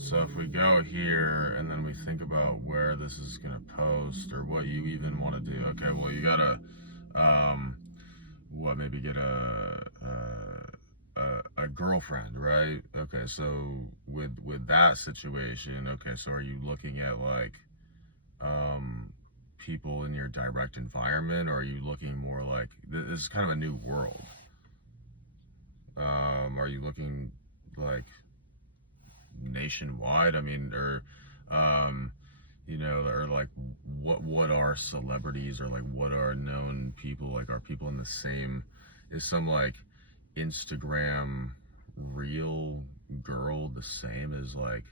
So if we go here and then we think about where this is gonna post or what you even want to do, okay, well you gotta, um, what maybe get a girlfriend, right? Okay, so with that situation, okay, so are you looking at like um people in your direct environment, or are you looking more like this is kind of a new world? Are you looking like nationwide? I mean, or um, or like what are celebrities, or like what are known people? Like, are people in the same? Is some like Instagram real girl the same as like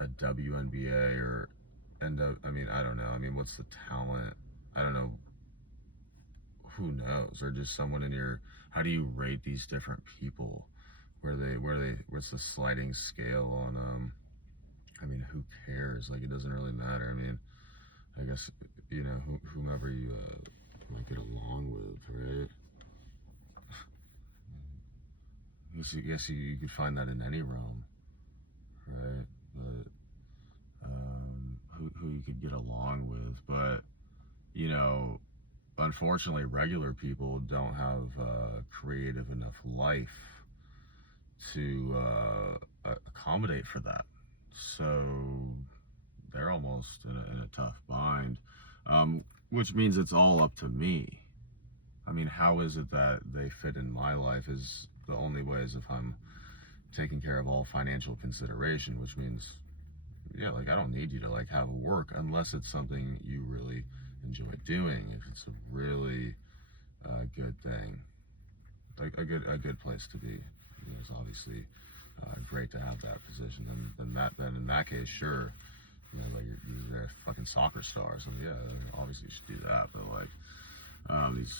a WNBA or and I mean, I don't know. I mean, what's the talent? I don't know. Who knows? Or just someone in your. How do you rate these different people? What's the sliding scale on I mean, who cares? Like, it doesn't really matter. I mean, I guess, whomever you might get along with, right? I guess you could find that in any realm, right? But who you could get along with, but you know, unfortunately, regular people don't have creative enough life to accommodate for that. So they're almost in a tough bind, which means it's all up to me. I mean, how is it that they fit in my life? Is the only way is if I'm taking care of all financial consideration, which means, yeah, like I don't need you to like have work unless it's something you really enjoy doing. If it's a really good thing, like a good place to be. It's obviously great to have that position. Then in that case, sure, like you're a fucking soccer star, so yeah, obviously you should do that. But like these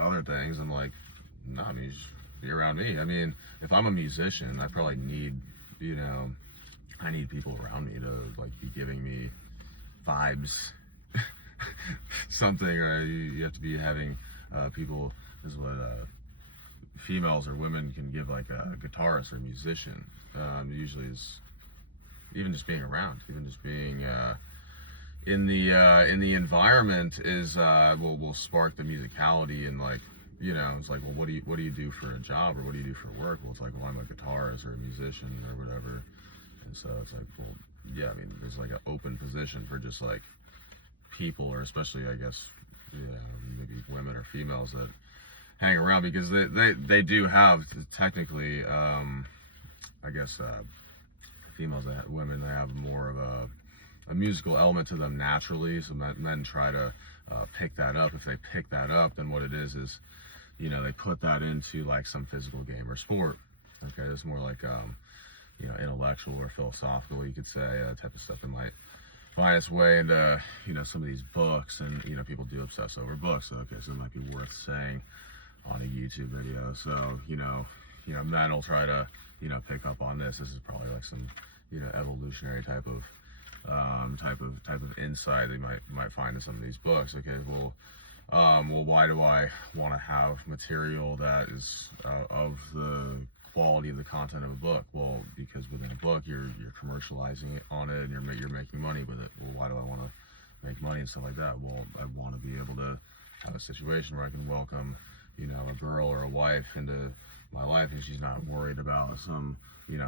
other things, I'm like, no, I mean, you just be around me. I mean, if I'm a musician, I probably need, you know, I need people around me to like be giving me vibes, something. Or you have to be having people. Is what females or women can give like a guitarist or a musician. Usually is even just being around, even just being in the environment is will spark the musicality. And like, it's like, well, what do you do for a job, or what do you do for work? Well, it's like, well, I'm a guitarist or a musician or whatever. And so it's like, well, yeah, I mean, there's like an open position for just like people, or especially, I guess, maybe women or females that hang around, because they do have technically, I guess, females, women, they have more of a musical element to them naturally. So men try to pick that up. If they pick that up, then what it is, they put that into like some physical game or sport. Okay, it's more like intellectual or philosophical, you could say, type of stuff that might find its way into some of these books. And people do obsess over books. So, okay, so it might be worth saying on a YouTube video. So men will try to pick up on this. This is probably like some evolutionary type of insight they might find in some of these books. Okay, well, why do I want to have material that is of the quality of the content of a book? Well, because within a book you're commercializing it on it, and you're making money with it. Well, why do I want to make money and stuff like that? Well, I want to be able to have a situation where I can welcome a girl or a wife into my life, and she's not worried about some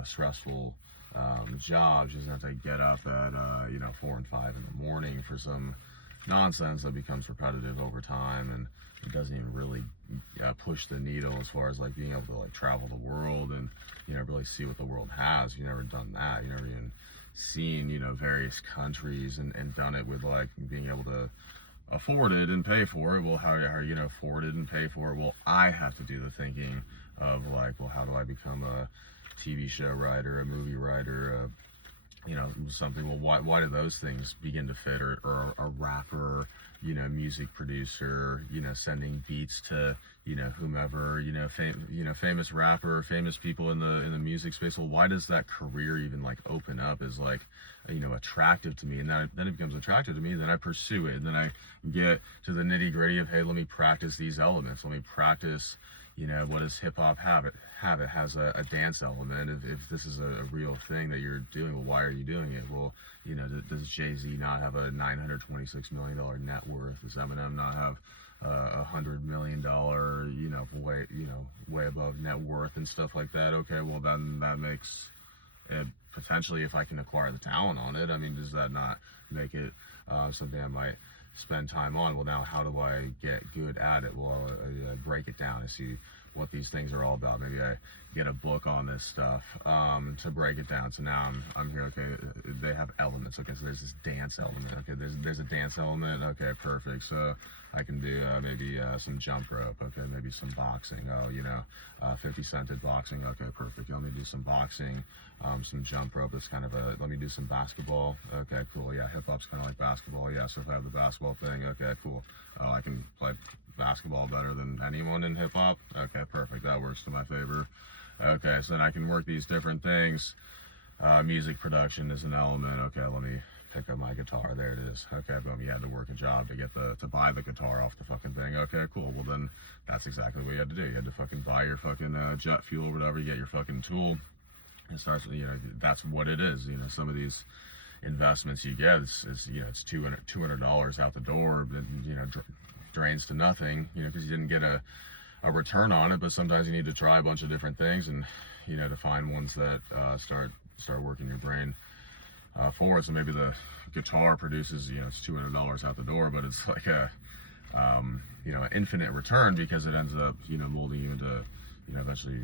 stressful job. She doesn't have to get up at 4 and 5 in the morning for some nonsense that becomes repetitive over time, and it doesn't even really push the needle as far as like being able to like travel the world and really see what the world has. You've never done that. You've never even seen various countries and done it with like being able to afford it and pay for it. Well, how are you gonna afford it and pay for it? Well, I have to do the thinking of like, well, how do I become a TV show writer, a movie writer, something. Well, why do those things begin to fit? Or a rapper, music producer, sending beats to whomever, famous rapper, famous people in the music space. Well, why does that career even like open up as like attractive to me? And then it becomes attractive to me. Then I pursue it, and then I get to the nitty gritty of, hey, let me practice these elements. Let me practice you know, what does hip hop have? It has a dance element. If this is a real thing that you're doing, well, why are you doing it? Well, you know, does Jay-Z not have a $926 million net worth? Does Eminem not have $100 million, way above net worth and stuff like that? Okay, well then that makes it potentially, if I can acquire the talent on it, I mean, does that not make it something I might spend time on? Well, now how do I get good at it? Well, I break it down. I see what these things are all about. Maybe I get a book on this stuff to break it down. So now I'm here. Okay, they have elements. Okay, so there's this dance element. Okay, there's a dance element. Okay, perfect. So I can do maybe some jump rope. Okay, maybe some boxing. Oh, 50 Cent did boxing. Okay, perfect. Let me do some boxing, some jump rope. That's kind of let me do some basketball. Okay, cool. Yeah, hip hop's kind of like basketball. Yeah, so if I have the basketball thing, okay, cool. Oh, I can play basketball better than anyone in hip hop. Okay, perfect. That works to my favor. Okay, so then I can work these different things. Music production is an element. Okay, let me pick up my guitar. There it is. Okay, boom. You had to work a job to get to buy the guitar off the fucking thing. Okay, cool. Well, then that's exactly what you had to do. You had to fucking buy your fucking jet fuel or whatever. You get your fucking tool. It starts. That's what it is. Some of these investments you get, it's $200 out the door, but drains to nothing. Because you didn't get a return on it. But sometimes you need to try a bunch of different things, and to find ones that start working your brain forward. So maybe the guitar produces, it's $200 out the door, but it's like an infinite return, because it ends up, molding you into, eventually,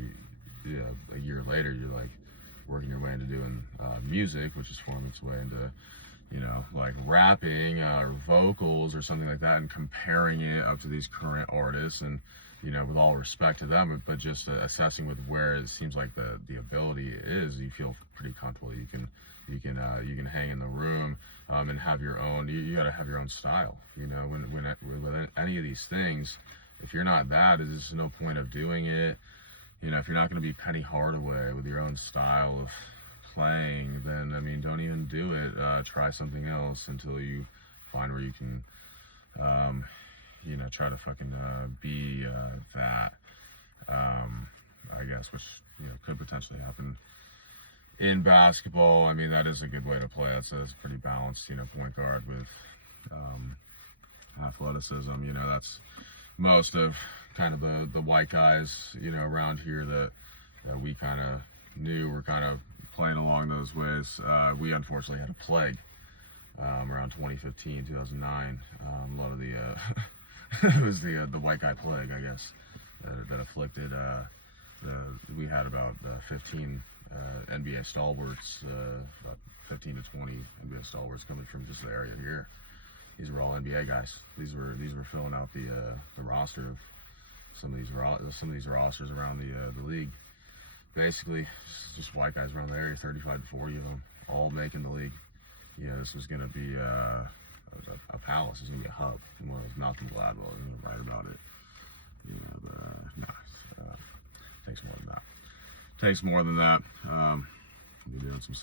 a year later, you're like working your way into doing music, which is forming its way into, like rapping or vocals or something like that, and comparing it up to these current artists, and with all respect to them, but just assessing with where it seems like the ability is, you feel pretty comfortable. You can hang in the room and have your own. You got to have your own style. When any of these things, if you're not that, there's just no point of doing it. If you're not going to be Penny Hardaway with your own style of playing, then don't even do it. Try something else until you find where you can. Try to fucking be that, I guess, which could potentially happen in basketball. That is a good way to play. That's pretty balanced, point guard with athleticism. That's most of kind of the white guys, around here that we kind of knew were kind of playing along those ways. We unfortunately had a plague around 2015, 2009. A lot of the it was the white guy plague, I guess, that afflicted. We had about 15 NBA stalwarts, about 15 to 20 NBA stalwarts coming from just the area here. These were all NBA guys. These were filling out the roster of some of these rosters around the league. Basically, just white guys around the area, 35 to 40 of them, all making the league. This was going to be a palace. It's going to be a hub. Well, Malcolm Gladwell is going to write about it. Takes more than that. Takes more than that. Doing some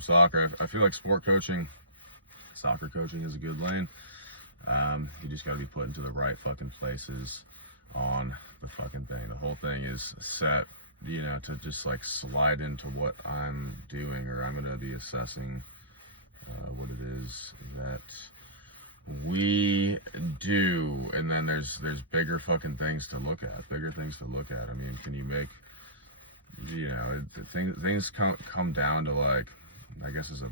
soccer. I feel like soccer coaching is a good lane. You just got to be put into the right fucking places on the fucking thing. The whole thing is set, to just like slide into what I'm doing, or I'm going to be assessing what it is that we do, and then there's bigger fucking things to look at. Can you make, things come down to, like, I guess as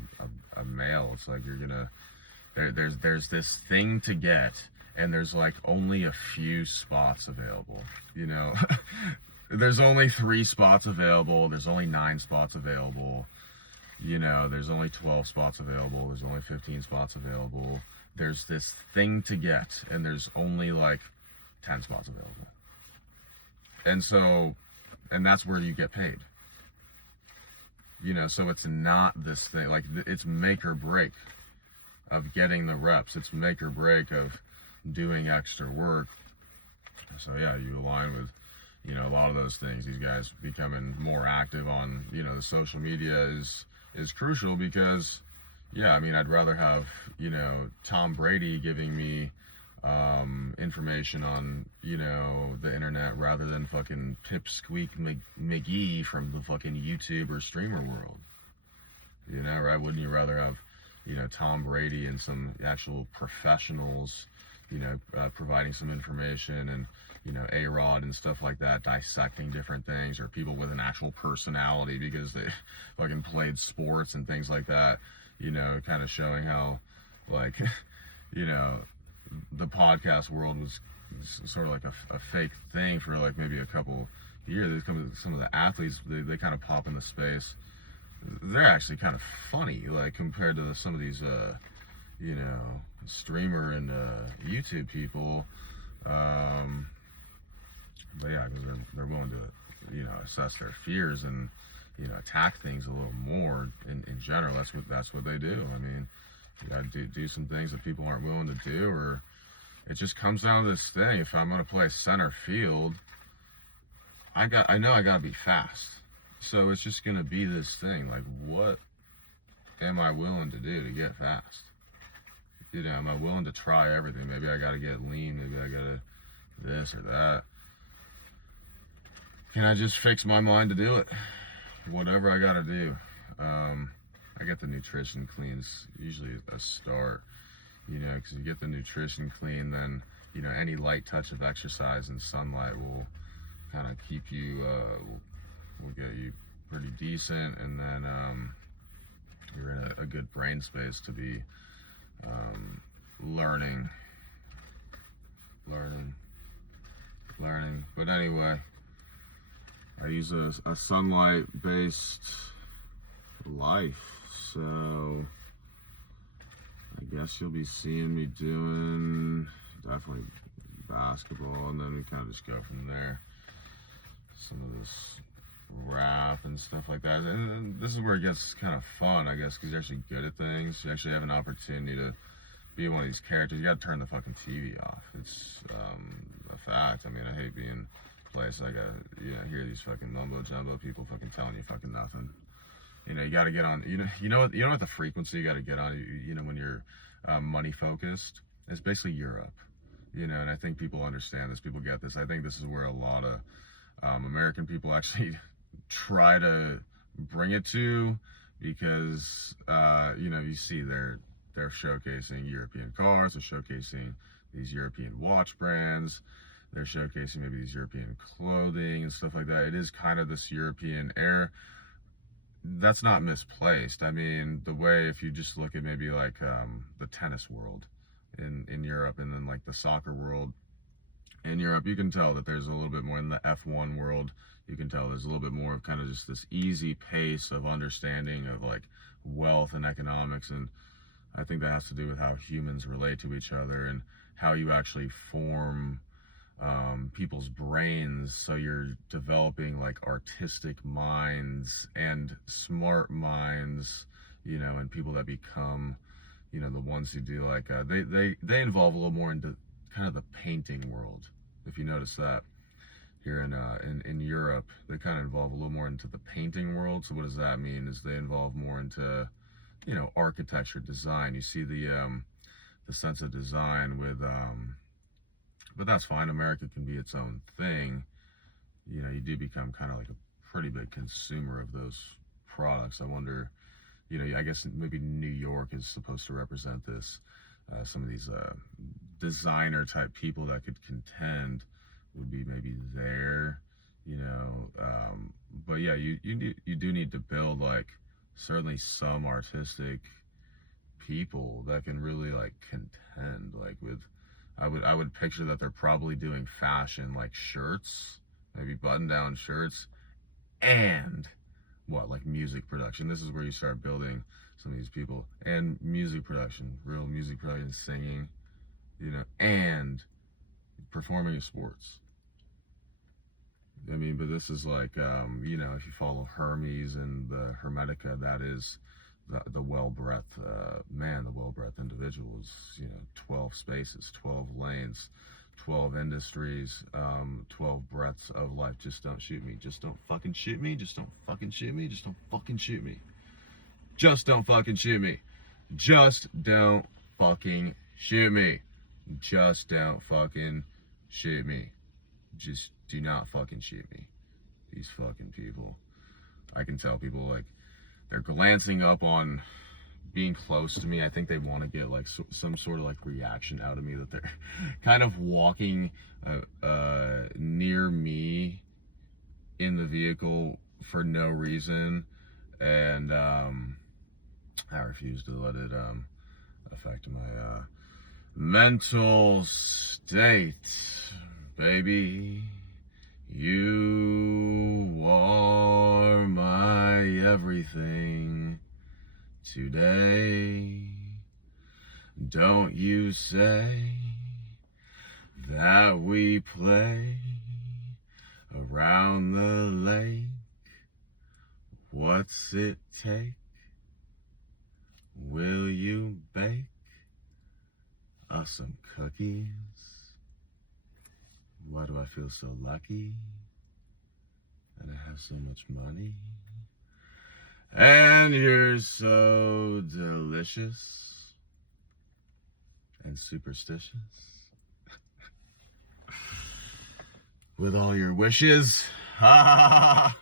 a male, it's like you're gonna there's this thing to get, and there's like only a few spots available. There's only 3 spots available. There's only 9 spots available. There's only 12 spots available. There's only 15 spots available. There's this thing to get, and there's only like 10 spots available. And that's where you get paid. So it's not this thing, like, it's make or break of getting the reps. It's make or break of doing extra work. So yeah, you align with, a lot of those things. These guys becoming more active on, the social media is crucial, because, yeah, I'd rather have, Tom Brady giving me information on, you know, the internet rather than fucking Pipsqueak McGee from the fucking YouTube or streamer world. You know, right? Wouldn't you rather have, you know, Tom Brady and some actual professionals, you know, providing some information, and, you know, A-Rod and stuff like that, dissecting different things, or people with an actual personality because they fucking played sports and things like that, you know, kind of showing how, like, you know, the podcast world was sort of like a fake thing for like maybe a couple years. Some of the athletes, they kind of pop into space. They're actually kind of funny, like compared to some of these, you know, streamer and YouTube people. But yeah, because they're willing to, you know, assess their fears and, you know, attack things a little more. In general, that's what they do. I mean, you gotta do some things that people aren't willing to do, or it just comes down to this thing. If I'm gonna play center field, I know I gotta be fast. So it's just gonna be this thing. Like, what am I willing to do to get fast? You know, am I willing to try everything? Maybe I gotta get lean. Maybe I gotta this or that. Can I just fix my mind to do it? Whatever I gotta do. I get the nutrition clean. It's usually a start, you know, because you get the nutrition clean, then, you know, any light touch of exercise and sunlight will kind of keep you, will get you pretty decent, and then you're in a good brain space to be learning. But anyway, I use a sunlight-based life, so I guess you'll be seeing me doing definitely basketball, and then we kind of just go from there. Some of this rap and stuff like that, and this is where it gets kind of fun, I guess, because you're actually good at things. You actually have an opportunity to be one of these characters. You gotta turn the fucking TV off. It's a fact. I mean, I hate being places I gotta, you know, hear these fucking mumbo jumbo people fucking telling you fucking nothing. You know, you gotta get on. You know what the frequency you gotta get on. You know, when you're money focused, it's basically Europe. You know, and I think people understand this. People get this. I think this is where a lot of American people actually try to bring it to, because you know, you see they're showcasing European cars, they're showcasing these European watch brands, they're showcasing maybe these European clothing and stuff like that. It is kind of this European air. That's not misplaced. I mean, the way, if you just look at maybe like the tennis world in Europe, and then like the soccer world in Europe, you can tell that there's a little bit more in the F1 world. You can tell there's a little bit more of kind of just this easy pace of understanding of like wealth and economics, and I think that has to do with how humans relate to each other and how you actually form people's brains. So you're developing like artistic minds and smart minds, you know, and people that become, you know, the ones who do like they involve a little more into kind of the painting world. If you notice that here in Europe, they kind of involve a little more into the painting world. So what does that mean? Is they involve more into, you know, architecture, design. You see the sense of design with but that's fine. America can be its own thing. You know, you do become kind of like a pretty big consumer of those products. I wonder, you know, I guess maybe New York is supposed to represent this. Some of these designer type people that could contend would be maybe there, you know. But yeah, you do need to build like certainly some artistic people that can really like contend like with. I would picture that they're probably doing fashion, like shirts, maybe button-down shirts, and what, like music production. This is where you start building some of these people, and music production, real music production, singing, you know, and performing in sports. I mean, but this is like, you know, if you follow Hermes and the Hermetica, that is the well-breath man, the well-breath individuals, you know, 12 spaces, 12 lanes, 12 industries, 12 breaths of life. Just don't shoot me. Just don't fucking shoot me. Just don't fucking shoot me. Just don't fucking shoot me. Just don't fucking shoot me. Just don't fucking shoot me. Just don't fucking shit me. Just do not fucking shit me. These fucking people. I can tell people, like, they're glancing up on being close to me. I think they want to get like some sort of like reaction out of me, that they're kind of walking near me in the vehicle for no reason, and I refuse to let it affect my mental state, baby. You are my everything today. Don't you say that we play around the lake. What's it take? Will you bake us some cookies? Why do I feel so lucky? And I have so much money. And you're so delicious and superstitious with all your wishes. Ha ha ha ha.